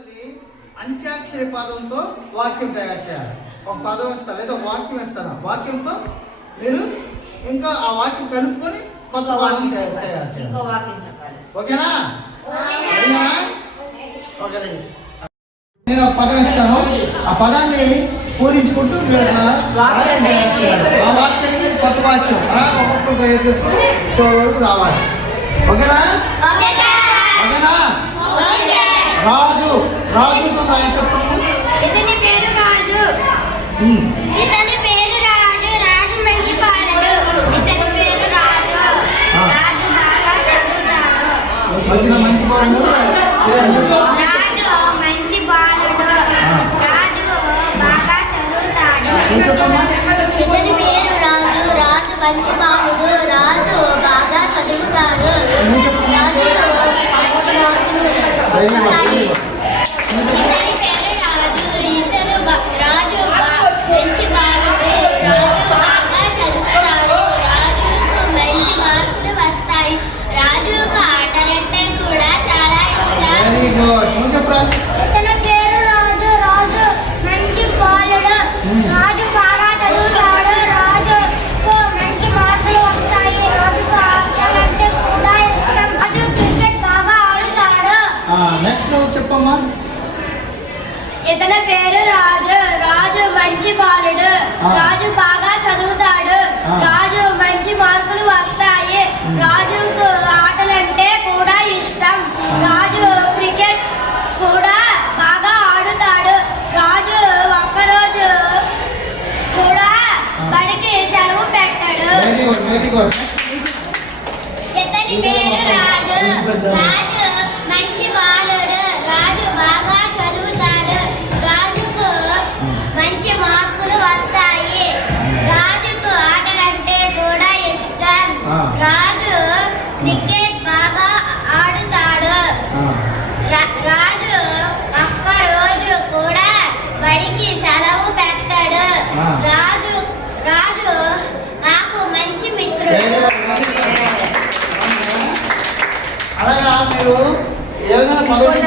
అన్నది అంత్యాక్షరి పదంతో వాక్యం తయారు చేయాలి. ఒక పదం ఇస్తారు లేదా వాక్యం ఇస్తారు. వాక్యంతో మీరు ఇంకా ఆ వాక్యం కలుపుకొని కొత్త పదం తయారు చేయాలి. ఓకేనా? ఓకే రండి. నేను ఒక పదం ఇస్తాను. ఆ పదాన్ని పూరించుకుంటూ మీరు ఆ వాక్యానికి కొత్త వాక్యం ఒక్కొక్క తయారు చేసుకుని చివరి వరకు రావాలి. ఓకేనా? ఓకేనా? రాజు రాజుతో చెప్పండి. ఇతని పేరు రాజు. ఇతని పేరు రాజు. రాజు మంచి బాలుడు. ఇతని పేరు రాజు. రాజు బాగా చదువుతాడు. మంచి బాలుడు. రాజు మంచి బాలుడు. రాజు బాగా చదువుతాడు. ఇతని పేరు రాజు. రాజు మంచి బాలుడు. రాజు బాగా చదువుతాడు. రాజుకు మంచి మార్కులు వస్తాయి. ఇతని పేరు రాజు. ఇతను రాజు మంచి బాలుడు. రాజు బాగా చదువుతాడు. రాజుకు మంచి మార్కులు వస్తాయి. రాజుకు ఆటలంటే కూడా చాలా ఇష్టం. ఇతని పేరు రాజు. రాజు మంచి బాలుడు. రాజు బాగా చదువుతాడు. రాజుకు మంచి మార్కులు వస్తాయి. రాజుకు ఆటలంటే కూడా ఇష్టం. రాజు క్రికెట్ బాగా ఆడుతాడు. నెక్స్ట్ చెప్పమ్మా. ఇతని పేరు రాజు. రాజు మంచి బాలుడు. రాజు బాగా చదువుతాడు. రాజు మంచి మార్కులు వస్తాయి. రాజుకు ఆటలంటే కూడా ఇష్టం. రాజు క్రికెట్ కూడా బాగా ఆడుతాడు. రాజు ఒక్కరోజు కూడా బడికి సెలవు పెట్టాడు. ఇతని పేరు రాజు. రాజు మంచి బాలుడు. రాజు బాగా చదువుతాడు. రాజుకు మంచి మార్కులు వస్తాయి. రాజుకు ఆటలంటే కూడా ఇష్టం. రాజు క్రికెట్ బాగా ఆడుతాడు. రాజు ఒక్క రోజు కూడా బడికి సెలవు పెట్టాడు. రాజు నాకు మంచి మిత్రుడు. అలాగా మీరు ఏదైనా పదవి